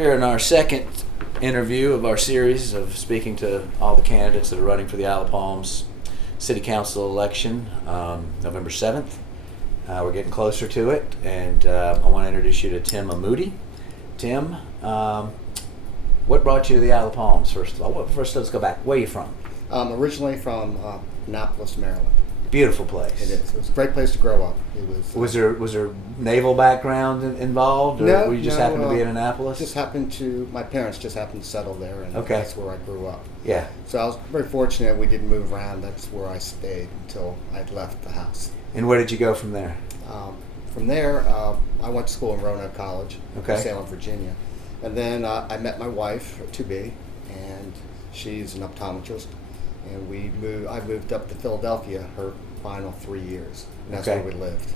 We're in our second interview of our series of speaking to all the candidates that are running for the Isle of Palms City Council election, November 7th. We're getting closer to it, and I want to introduce you to Tim Ahmuty. Tim, what brought you to the Isle of Palms, first of all? First, let's go back. Where are you from? Originally from Annapolis, Maryland. Beautiful place. It is. It was a great place to grow up. It was. Was there naval background involved, or No, were you just no, happened to be in Annapolis? My parents just happened to settle there, and Okay. that's where I grew up. Yeah. So I was very fortunate we didn't move around. That's where I stayed until I'd left the house. And where did you go from there? From there, I went to school in Roanoke College Okay. in Salem, Virginia. And then I met my wife, to-be, and she's an optometrist. And I moved up to Philadelphia her final 3 years. And that's Okay. where we lived.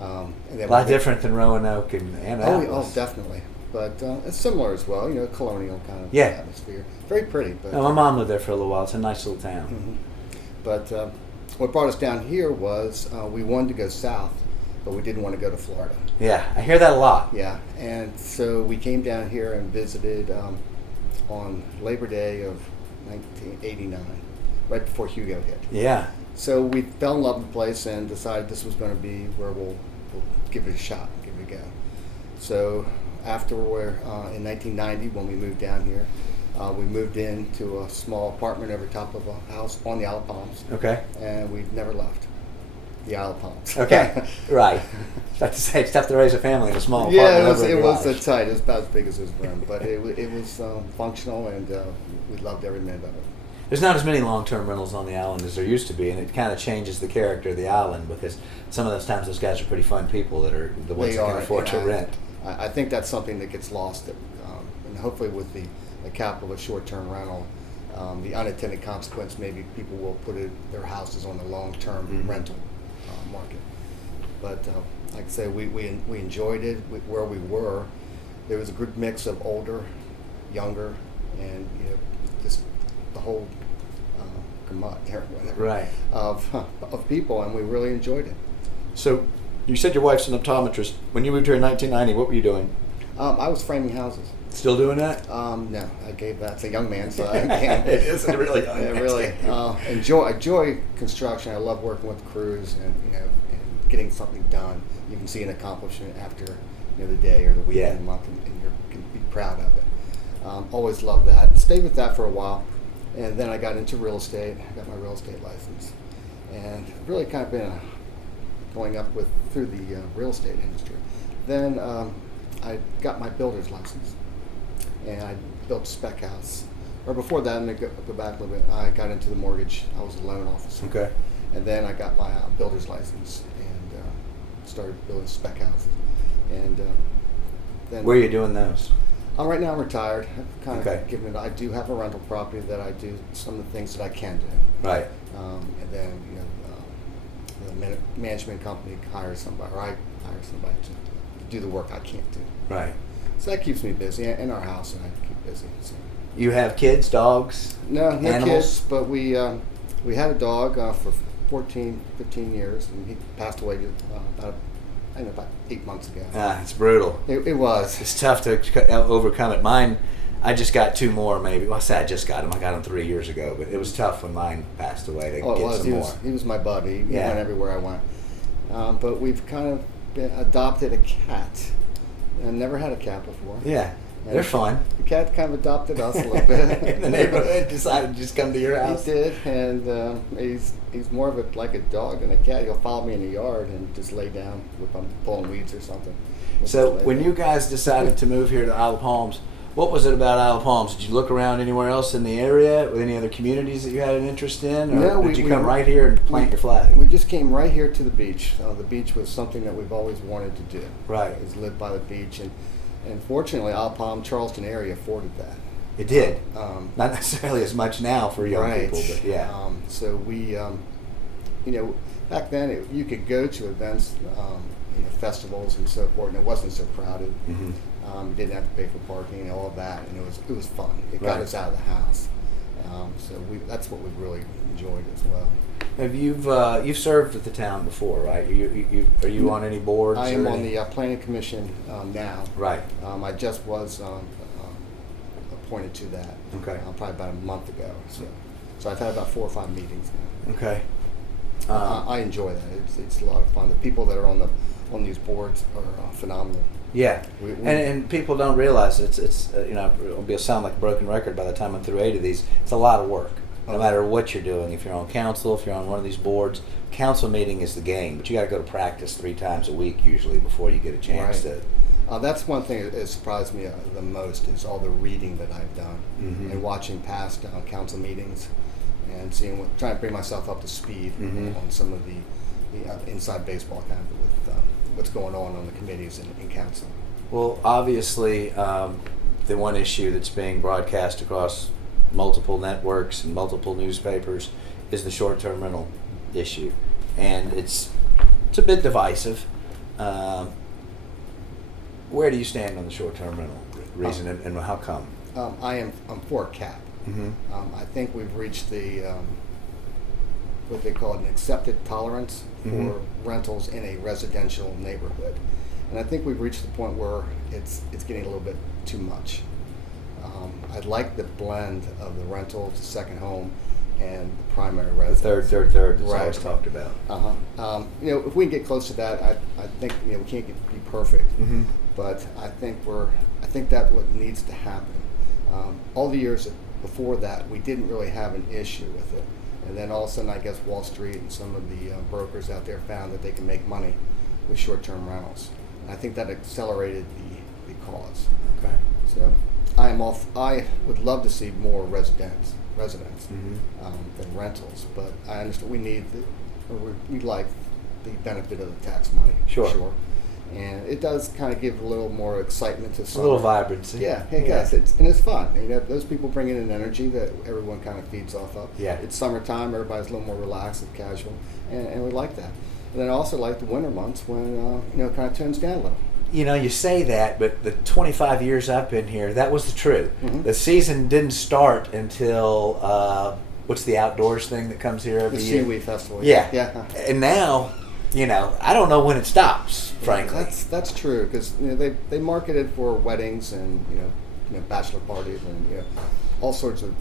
And then A lot different than Roanoke and Annapolis. Oh, definitely. But it's similar as well, colonial kind of Yeah. atmosphere. Very pretty. But, No, my mom lived there for a little while. It's a nice little town. mhm. But what brought us down here was we wanted to go south, but we didn't want to go to Florida. Yeah, I hear that a lot. Yeah, and so we came down here and visited on Labor Day of 1989, right before Hugo hit. Yeah. So we fell in love with the place and decided this was going to be where we'll give it a shot, give it a go. So after in 1990, when we moved down here, we moved into a small apartment over top of a house on the Isle of Palms, Okay. and we've never left the Isle of Palms. Okay. Right. About to say, it's tough to raise a family in a small Yeah, apartment. it was over a tight. garage. It was about as big as this room, but it was functional, and we loved every minute of it. There's not as many long-term rentals on the island as there used to be, and it kind of changes the character of the island because some of those times those guys are pretty fun people that are the ones that can afford to rent. I think that's something that gets lost, and hopefully with the capital of short-term rental, the unintended consequence, maybe people will put their houses on the long-term rental market. But like I say, we enjoyed it where we were. There was a good mix of older, younger, and just the whole gamut there, whatever, Right. of people, and we really enjoyed it. So you said your wife's an optometrist. When you moved here in 1990, what were you doing? I was framing houses. Still doing that? No, I gave that to a young man, so I can't. It is a really young Yeah, man's really. game. Enjoy construction. I love working with crews and and getting something done. You can see an accomplishment after the day or the week Yeah. or the month, and you can be proud of it. Always loved that. Stayed with that for a while, and then I got into real estate. I got my real estate license, and really kind of been going up through the real estate industry. Then I got my builder's license, and I built a spec house. Or before that, I'm going to go back a little bit. I got into the mortgage. I was a loan officer. Okay. And then I got my builder's license and started building spec houses. And then Where are you doing those? right now I'm retired. I've kind Okay. of given it. I do have a rental property that I do some of the things that I can do. Right. And then the management company hires somebody, or I hire somebody to do the work I can't do. Right. So that keeps me busy, in our house, and I keep busy. So. You have kids, dogs? No Animals? kids, but we had a dog for 14, 15 years, and he passed away about 8 months ago. It's brutal. It was. It's tough to overcome it. Mine, I just got 2 more maybe. Well, I say I just got them. I got them 3 years ago, but it was tough when mine passed away to Oh, it get was. some He more. was. He was my buddy. He Yeah. went everywhere I went. But we've kind of adopted a cat. I never had a cat before. Yeah, And they're fun. The cat kind of adopted us a little bit. In the neighborhood, decided to just come to your house. He did, and he's more of like a dog than a cat. He'll follow me in the yard and just lay down if I'm pulling weeds or something. So when you guys decided to move here to Isle of Palms, what was it about Isle of Palms? Did you look around anywhere else in the area with any other communities that you had an interest in? Or No, did you come right here and plant your flag? We just came right here to the beach. The beach was something that we've always wanted to do. Right. Is live by the beach, and fortunately, Isle of Palm, Charleston area afforded that. It did. Not necessarily as much now for young right. people, but yeah. So we, back then you could go to events, festivals and so forth, and it wasn't so crowded. Mhm. You didn't have to pay for parking and all of that, and it was fun. It got Right. us out of the house. So that's what we really enjoyed as well. Have you've served with the town before, right? Are you on any boards? I am or on any- the planning commission now. Right. I just was pointed to that. Okay. Probably about a month ago. So I've had about 4 or 5 meetings now. Okay. I enjoy that. It's a lot of fun. The people that are on these boards are phenomenal. Yeah, and people don't realize it's it'll sound like a broken record by the time I'm through 8 of these. It's a lot of work, no matter what you're doing. If you're on council, if you're on one of these boards, council meeting is the game, but you got to go to practice 3 times a week usually before you get a chance to. That's one thing that surprised me the most is all the reading that I've done and watching past council meetings and trying to bring myself up to speed on some of the inside baseball kind of with what's going on the committees in council. Well, obviously, the one issue that's being broadcast across multiple networks and multiple newspapers is the short-term rental issue, and it's a bit divisive. Where do you stand on the short-term rental reason, and how come? I'm for a cap. I think we've reached the what they call an accepted tolerance for rentals in a residential neighborhood, and I think we've reached the point where it's getting a little bit too much. I'd like the blend of the rental, the second home, and the primary residence. The third that's always talked about. If we can get close to that, I think we can't be perfect, but I think that's what needs to happen. All the years before that, we didn't really have an issue with it, and then all of a sudden, I guess Wall Street and some of the brokers out there found that they can make money with short-term rentals. And I think that accelerated the cause. Okay. So I would love to see more residents than rentals, but I understand we like the benefit of the tax money. Sure. And it does kind of give a little more excitement to summer. A little vibrancy. Yeah, it does. It's fun. Those people bring in an energy that everyone kind of feeds off of. Yeah. It's summertime. Everybody's a little more relaxed and casual, and we like that. And then I also like the winter months when it kind of turns down a little. You say that, but the 25 years I've been here, that was the truth. The season didn't start until what's the outdoors thing that comes here every year? The Seaweed Festival. Yeah. And now, I don't know when it stops, frankly. That's true, because they market it for weddings and bachelor parties and all sorts of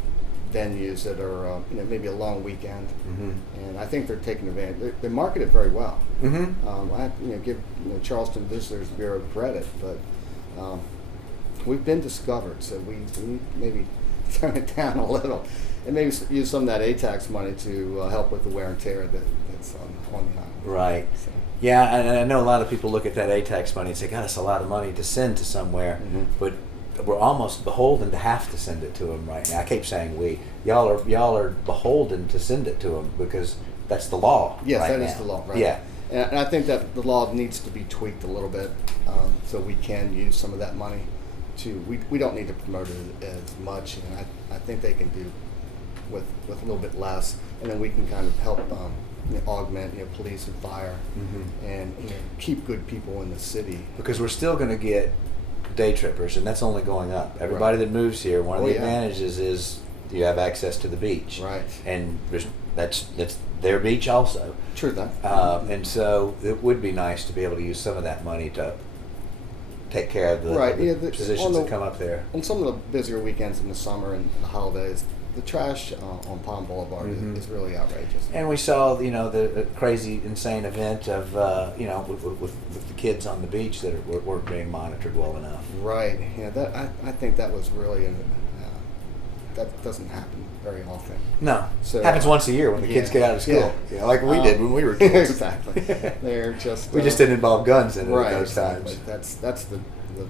venues that are maybe a long weekend, and I think they're taking advantage. They market it very well. I have to give Charleston Visitors Bureau credit, but we've been discovered, so we need maybe turn it down a little, and maybe use some of that ATAX money to help with the wear and tear that's on the island. Right. So. Yeah, and I know a lot of people look at that ATAX money and say, God, it's a lot of money to send to somewhere, but we're almost beholden to have to send it to them right now. I keep saying we. Y'all are beholden to send it to them because that's the law. Yes, right that now. is the law. Right. Yeah. And I think that the law needs to be tweaked a little bit so we can use some of that money we don't need to promote it as much, and I think they can do with a little bit less, and then we can kind of help augment police and fire and keep good people in the city. Because we're still going to get day trippers, and that's only going up. Everybody that moves here, one of the advantages is you have access to the beach. Right. And that's their beach also. True that. And so it would be nice to be able to use some of that money to take care of the positions that come up there. On some of the busier weekends in the summer and the holidays, the trash on Palm Boulevard is really outrageous. And we saw, the crazy, insane event of, with the kids on the beach that weren't being monitored well enough. Right. I think that was really that doesn't happen very often. No. So, happens once a year when the kids get out of school. Yeah. Like we did when we were kids. Exactly. They're just we just didn't involve guns in it at those exactly. times. That's the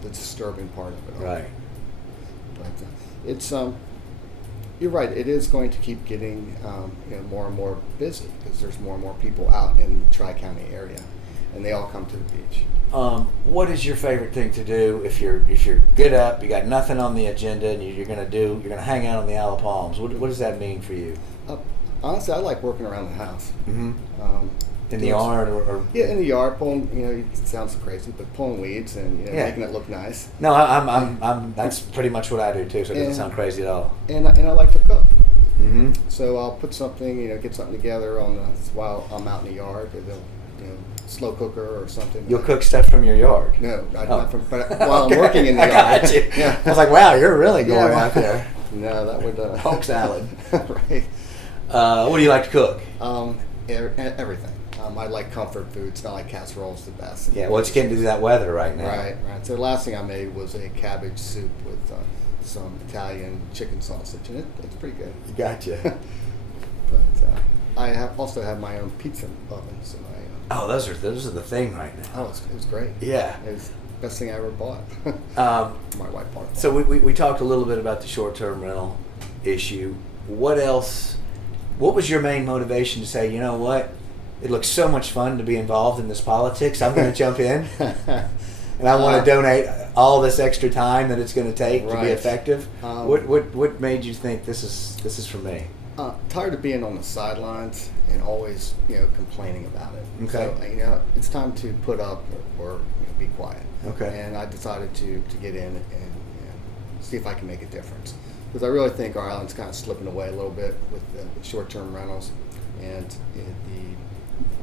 disturbing part of it all. Right. But it's you're right. It is going to keep getting more and more busy because there's more and more people out in the Tri-County area, and they all come to the beach. What is your favorite thing to do if you're get up, you got nothing on the agenda, and you're gonna hang out on the Isle of Palms? What does that mean for you? Honestly, I like working around the house. In the yard or in the yard, pulling. It sounds crazy, but pulling weeds and making it look nice. No, I'm that's pretty much what I do too. So it doesn't sound crazy at all. And I like to cook. So I'll put something, get something together while I'm out in the yard. They'll, slow cooker or something. You'll cook stuff from your yard? No, not, Oh. not from. But while I'm working in the I yard. got you. Yeah. I was like, wow, you're really going Yeah, out there. No, that would Hulk salad. right. What do you like to cook? Everything. I like comfort foods. Not like casseroles the best. Yeah, well, it's getting to that weather right now. Right. So the last thing I made was a cabbage soup with some Italian chicken sausage in it. It's pretty good. Gotcha. But I also have my own pizza oven. So Oh, those are the thing right now. it was great. Yeah. It was the best thing I ever bought. My wife bought it. So we talked a little bit about the short-term rental issue. What else? What was your main motivation to say, you know what? It looks so much fun to be involved in this politics. I'm going to jump in, and I want to donate all this extra time that it's going to take to be Right. effective. What made you think this is for me? Tired of being on the sidelines and always, complaining about it. Okay. So, it's time to put up or be quiet. Okay. And I decided to get in and see if I can make a difference. Because I really think our island's kind of slipping away a little bit with the short-term rentals, and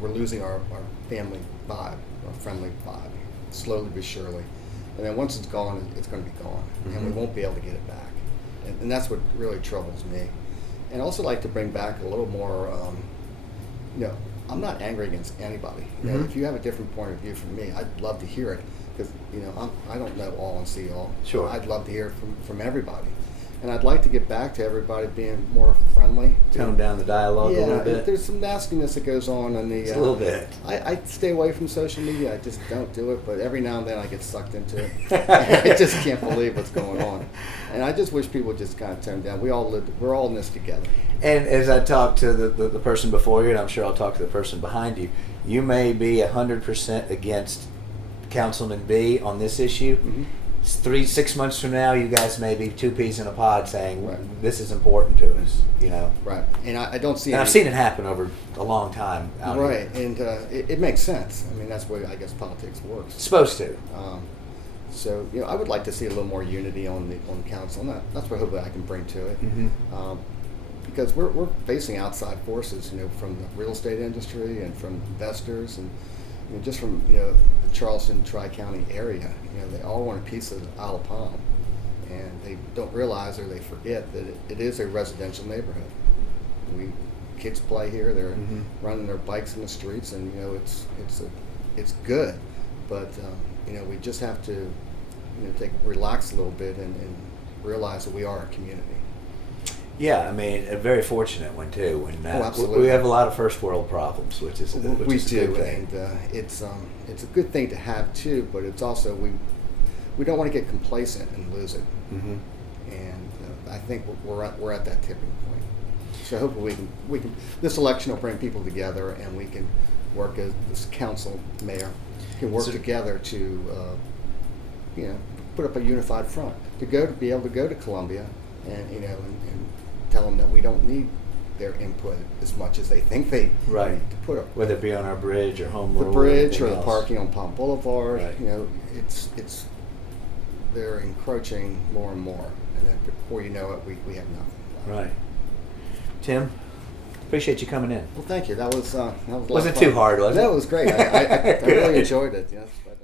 we're losing our family vibe, our friendly vibe, slowly but surely. And then once it's gone, it's going to be gone, and we won't be able to get it back. And that's what really troubles me. And I also like to bring back a little more, I'm not angry against anybody. If you have a different point of view from me, I'd love to hear it, because I don't know all and see all. Sure. I'd love to hear from everybody. And I'd like to get back to everybody being more friendly. Tone down the dialogue a little bit. There's some nastiness that goes on in the. Just a little bit. I stay away from social media. I just don't do it. But every now and then I get sucked into it. I just can't believe what's going on. And I just wish people would just kind of tone down. We're all in this together. And as I talk to the person before you, and I'm sure I'll talk to the person behind you, you may be 100% against Councilman B on this issue. Mm-hmm. 6 months from now, you guys may be two peas in a pod saying, Right. this is important to us, Right. And I don't see. And I've seen it happen over a long time out Right. here. And it makes sense. I mean, that's the way I guess politics works. It's supposed to. So I would like to see a little more unity on the council, and that's what hopefully I can bring to it. Mm-hmm. Because we're facing outside forces, from the real estate industry and from investors and just from the Charleston Tri-County area. They all want a piece of Isle of Palm, and they don't realize or they forget that it is a residential neighborhood. Kids play here; they're running their bikes in the streets, and it's good. But we just have to relax a little bit and realize that we are a community. Yeah, I mean, a very fortunate one too. When Absolutely. we have a lot of first world problems, which is a We good do, thing. and it's a good thing to have too. But it's also we don't want to get complacent and lose it. Mm-hmm. And I think we're at that tipping point. So hopefully we can this election will bring people together, and we can work as this council mayor can work together to put up a unified front to be able to go to Columbia and tell them that we don't need their input as much as they think they need to put up. Whether it be on our bridge or home rule, The bridge or the else. parking on Palm Boulevard, Right. it's they're encroaching more and more, and then before you know it, we have nothing left. Right. Tim, appreciate you coming in. Well, thank you. That was a lot of Wasn't fun. too hard, was it? No, it was great. I really enjoyed it. Yes, but